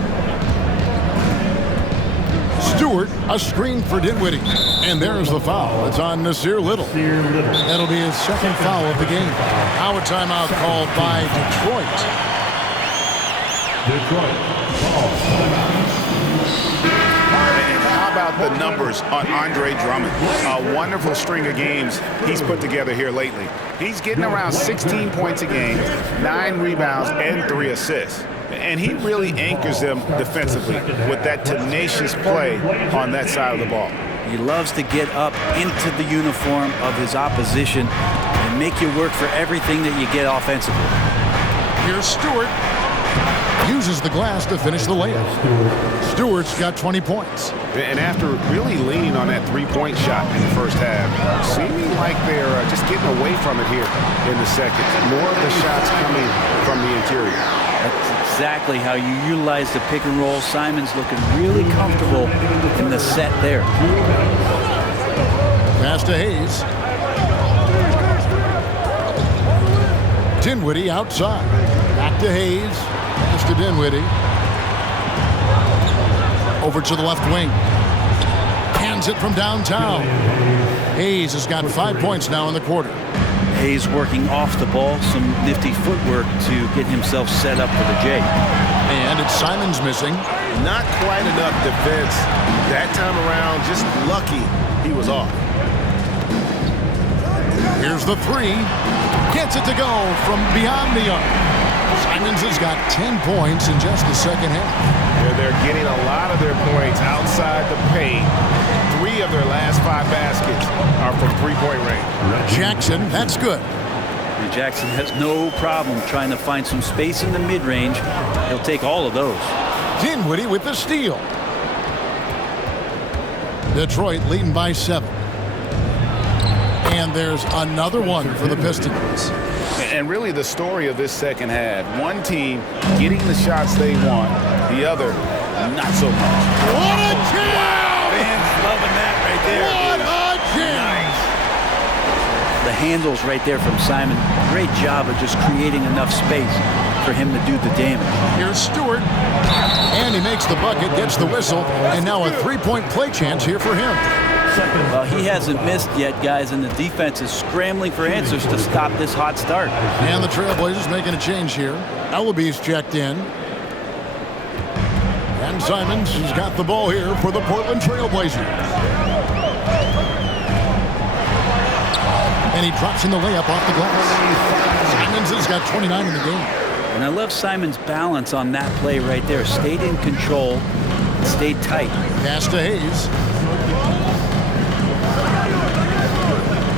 Stewart, a screen for Dinwiddie. And there's the foul. It's on Nasir Little. That'll be his second foul of the game. Now a timeout called by Detroit. And how about the numbers on Andre Drummond? A wonderful string of games he's put together here lately. He's getting around 16 points a game, 9 rebounds, and 3 assists. And he really anchors them defensively with that tenacious play on that side of the ball. He loves to get up into the uniform of his opposition and make you work for everything that you get offensively. Here's Stewart. Uses the glass to finish the layup. Stewart's got 20 points. And after really leaning on that three-point shot in the first half, seeming like they're just getting away from it here in the second. More of the shots coming from the interior. That's exactly how you utilize the pick and roll. Simon's looking really comfortable in the set there. Pass to Hayes. Dinwiddie outside. Back to Hayes. Pass to Dinwiddie. Over to the left wing. Hands it from downtown. Hayes has got 5 points now in the quarter. Hayes working off the ball, some nifty footwork to get himself set up for the J. And it's Simon's missing. Not quite enough defense that time around. Just lucky he was off. Here's the 3. Gets it to go from beyond the arc. Simons has got 10 points in just the second half. They're getting a lot of their points outside the paint. 3 of their last 5 baskets are from three-point range. Jackson, that's good. And Jackson has no problem trying to find some space in the mid-range. He'll take all of those. Dinwiddie with the steal. Detroit leading by 7. And there's another one for the Pistons. And really the story of this second half, one team getting the shots they want, the other not so much. What a jam! Fans loving that right there. What a jam! Nice. The handles right there from Simon. Great job of just creating enough space for him to do the damage. Here's Stewart. And he makes the bucket, gets the whistle, and now a 3-point play chance here for him. Well, he hasn't missed yet, guys, and the defense is scrambling for answers to stop this hot start. And the Trailblazers making a change here. Ellaby's checked in. And Simons has got the ball here for the Portland Trailblazers. And he drops in the layup off the glass. Simons has got 29 in the game. And I love Simon's balance on that play right there. Stayed in control, stayed tight. Pass to Hayes.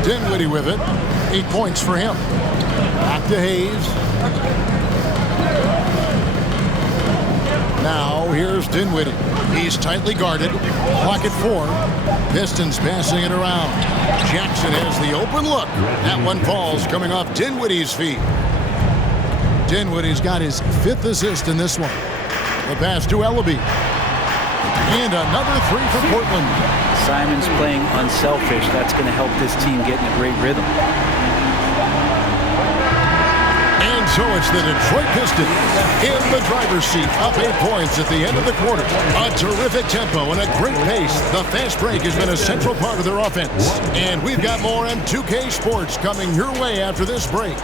Dinwiddie with it. 8 points for him. Back to Hayes. Now here's Dinwiddie. He's tightly guarded. Clock at 4. Pistons passing it around. Jackson has the open look. That one falls coming off Dinwiddie's feet. Dinwiddie's got his 5th assist in this one. The pass to Ellaby. And another 3 for Portland. Simon's playing unselfish. That's going to help this team get in a great rhythm. And so it's the Detroit Pistons in the driver's seat, up 8 points at the end of the quarter. A terrific tempo and a great pace. The fast break has been a central part of their offense. And we've got more on 2K Sports coming your way after this break.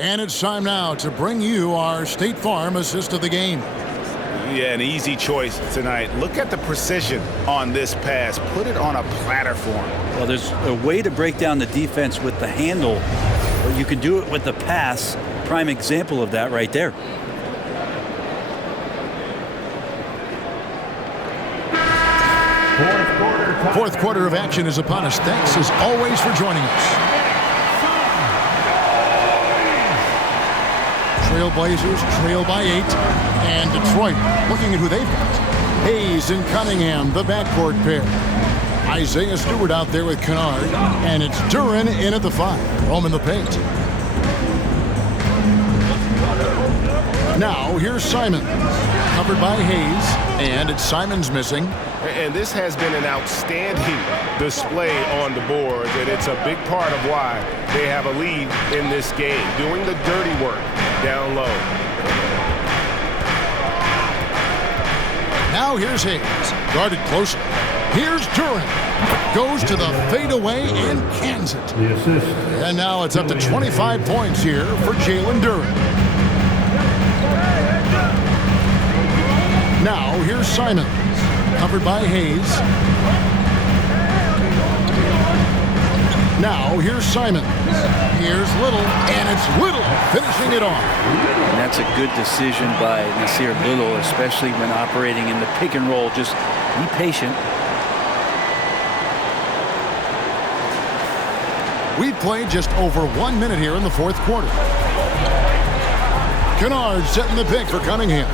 And it's time now to bring you our State Farm assist of the game. Yeah, an easy choice tonight. Look at the precision on this pass. Put it on a platter for him. Well, there's a way to break down the defense with the handle, but you can do it with the pass. Prime example of that right there. Fourth quarter Fourth quarter of action is upon us. Thanks as always for joining us. Trailblazers trail by 8. And Detroit looking at who they've got. Hayes and Cunningham, the backcourt pair. Isaiah Stewart out there with Kennard. And it's Duren in at the 5. Roman the paint. Now here's Simons. Covered by Hayes. And it's Simons missing. And this has been an outstanding display on the boards, and it's a big part of why they have a lead in this game, doing the dirty work down low. Now here's Hayes, guarded closer. Here's Duren. Goes to the fadeaway and cans it. The assist. And now it's up to 25 points here for Jalen Duren. Now here's Simons. Covered by Hayes. Now here's Simons. Here's Little, and it's Little finishing it off. And that's a good decision by Nasir Little, especially when operating in the pick and roll. Just be patient. We've played just over 1 minute here in the fourth quarter. Kennard setting the pick for Cunningham.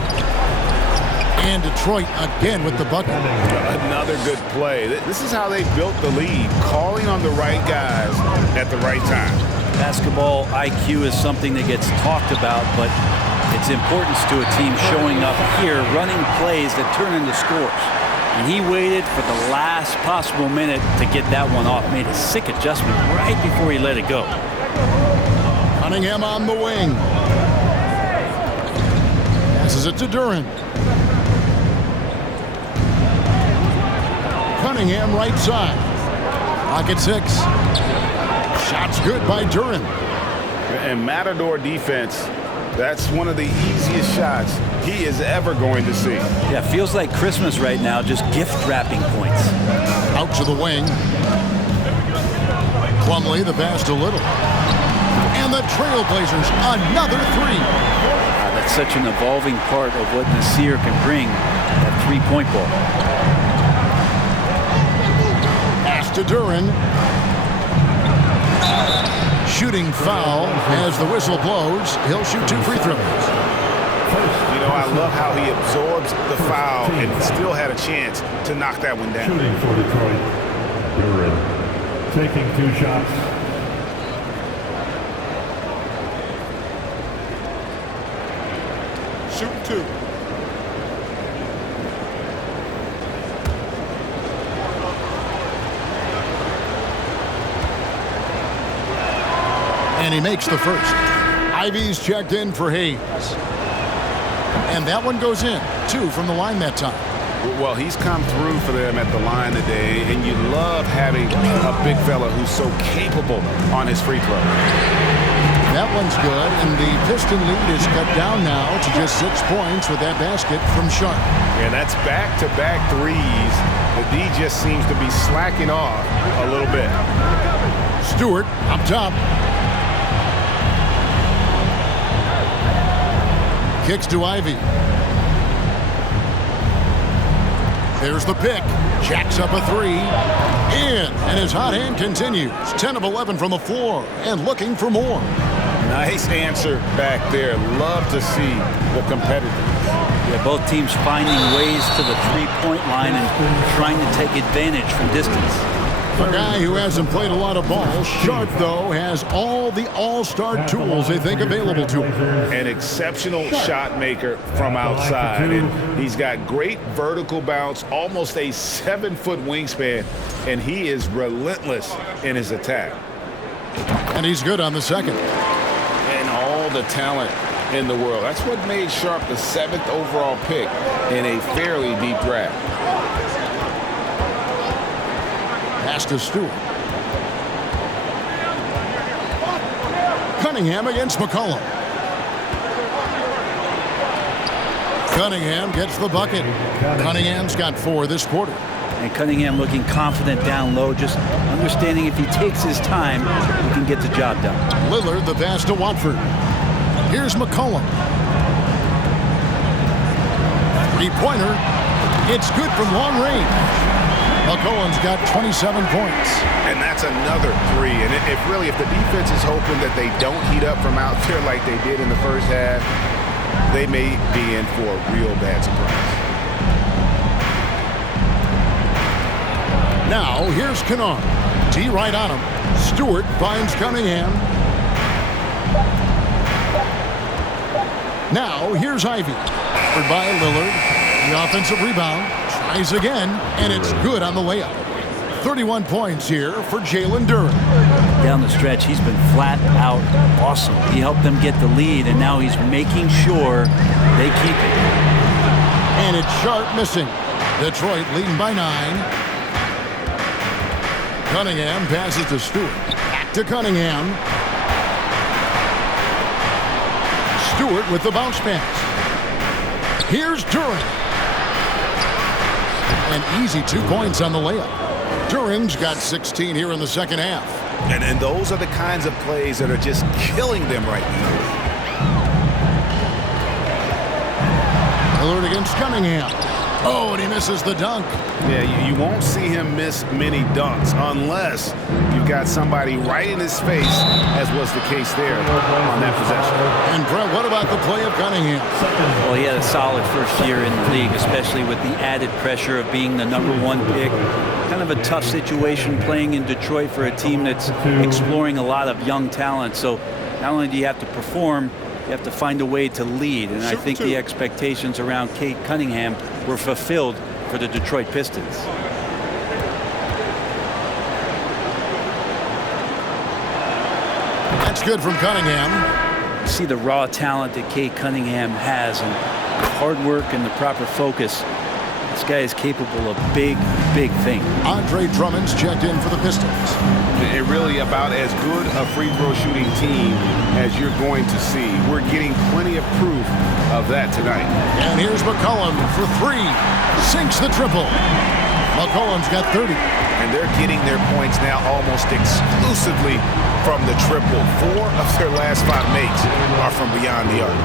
And Detroit again with the bucket. Another good play. This is how they built the lead, calling on the right guys at the right time. Basketball IQ is something that gets talked about, but its importance to a team showing up here, running plays that turn into scores. And he waited for the last possible minute to get that one off. Made a sick adjustment right before he let it go. Cunningham on the wing. Passes it to Duren. Cunningham right side. Pocket 6. Shots good by Duren. And Matador defense, that's one of the easiest shots he is ever going to see. Yeah, feels like Christmas right now, just gift wrapping points. Out to the wing. Plumlee the pass to Little. And the Trailblazers another 3. That's such an evolving part of what Nasir can bring, that three-point ball. To Duren. Shooting foul as the whistle blows. He'll shoot 2 free throws. You know, I love how he absorbs the foul and still had a chance to knock that one down. Shooting for Detroit. Duren taking 2 shots. Shoot 2. And he makes the first. Ivey's checked in for Hayes. And that one goes in. 2 from the line that time. Well, he's come through for them at the line today, and you love having a big fella who's so capable on his free throw. That one's good, and the Piston lead is cut down now to just 6 points with that basket from Sharp. And that's back-to-back threes. The D just seems to be slacking off a little bit. Stewart up top. Kicks to Ivey. There's the pick. Jacks up a 3. In. And his hot hand continues. 10 of 11 from the floor. And looking for more. Nice answer back there. Love to see the competitors. Yeah, both teams finding ways to the three-point line and trying to take advantage from distance. A guy who hasn't played a lot of ball. Sharp, though, has all the all-star tools they think available to him. An exceptional shot maker from outside. And he's got great vertical bounce, almost a 7-foot wingspan, and he is relentless in his attack. And he's good on the second. And all the talent in the world. That's what made Sharp the 7th overall pick in a fairly deep draft. Pass to Stewart. Cunningham against McCollum. Cunningham gets the bucket. Cunningham's got 4 this quarter. And Cunningham looking confident down low, just understanding if he takes his time, he can get the job done. Lillard the pass to Watford. Here's McCollum. 3-pointer. It's good from long range. McCollum's got 27 points. And that's another three. And if the defense is hoping that they don't heat up from out there like they did in the first half, they may be in for a real bad surprise. Now, here's Kennard. D right on him. Stewart finds Cunningham. Now, here's Ivey. Covered by Lillard. The offensive rebound. Tries again, and it's good on the layup. 31 points here for Jalen Duren. Down the stretch, he's been flat out awesome. He helped them get the lead, and now he's making sure they keep it. And it's Sharp missing. Detroit leading by 9. Cunningham passes to Stewart. Back to Cunningham. Stewart with the bounce pass. Here's Duren. An easy 2 points on the layup. Duren's got 16 here in the second half. And those are the kinds of plays that are just killing them right now. Lillard against Cunningham. Oh, and he misses the dunk. Yeah, you won't see him miss many dunks unless you've got somebody right in his face, as was the case there on that possession. And Brett, what about the play of Cunningham? Well, he had a solid first year in the league, especially with the added pressure of being the #1 pick. Kind of a tough situation playing in Detroit for a team that's exploring a lot of young talent. So not only do you have to perform, you have to find a way to lead. And I think the expectations around Cade Cunningham were fulfilled for the Detroit Pistons. That's good from Cunningham. See the raw talent that Cade Cunningham has, and hard work and the proper focus. This guy is capable of big, big things. Andre Drummond's checked in for the Pistons. It really about as good a free throw shooting team as you're going to see. We're getting plenty of proof of that tonight. And here's McCollum for 3. Sinks the triple. McCollum's got 30. And they're getting their points now almost exclusively from the triple. 4 of their last 5 makes are from beyond the arc.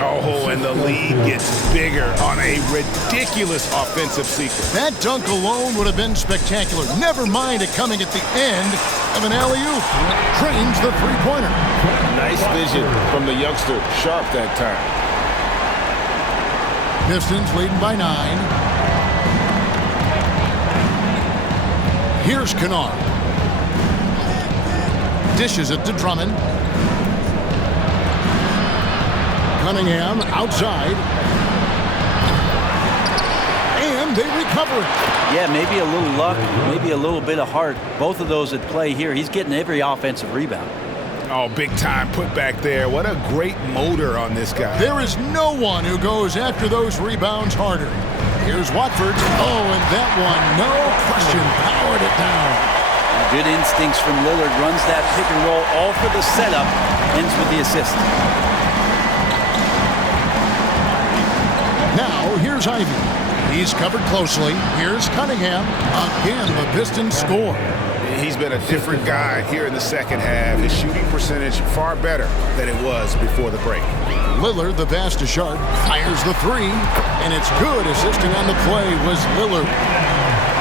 Oh, and the lead gets bigger on a ridiculous offensive sequence. That dunk alone would have been spectacular. Never mind it coming at the end of an alley-oop. Drains the three-pointer. Nice vision from the youngster. Sharp that time. Pistons leading by 9. Here's Kennard. Dishes it to Drummond. Cunningham outside. And they recover it. Yeah, maybe a little luck, maybe a little bit of heart. Both of those at play here. He's getting every offensive rebound. Oh, big time put back there. What a great motor on this guy. There is no one who goes after those rebounds harder. Here's Watford. Oh, and that one, no question, powered it down. Good instincts from Lillard. Runs that pick and roll all for the setup. Ends with the assist. Now, here's Ivey. He's covered closely. Here's Cunningham. Again, the Pistons score. He's been a different guy here in the second half. His shooting percentage far better than it was before the break. Lillard, the pass to Sharp, fires the 3, and it's good. Assisting on the play was Lillard.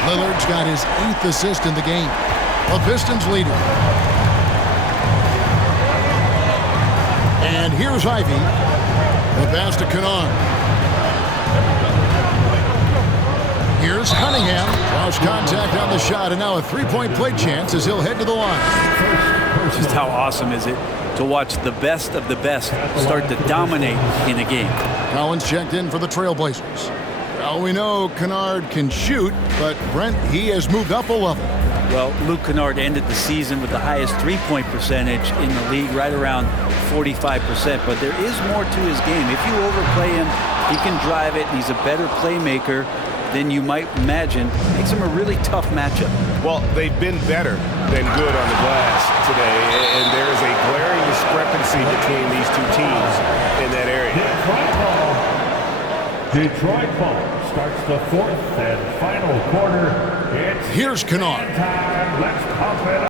Lillard's got his 8th assist in the game. The Pistons leader. And here's Ivey. The pass to Kennard. Here's Cunningham. Draws contact on the shot, and now a 3-point play chance as he'll head to the line. Just how awesome is it to watch the best of the best start to dominate in a game. Collins checked in for the Trailblazers. Well, we know Kennard can shoot, but Brent, he has moved up a level. Well, Luke Kennard ended the season with the highest three-point percentage in the league, right around 45%. But there is more to his game. If you overplay him, he can drive it, and he's a better playmaker than you might imagine. Makes him a really tough matchup. Well, they've been better than good on the glass today, and there is a glaring discrepancy between these two teams in that area. Detroit ball starts the 4th and final quarter. Here's Kennard. Let's pump it up.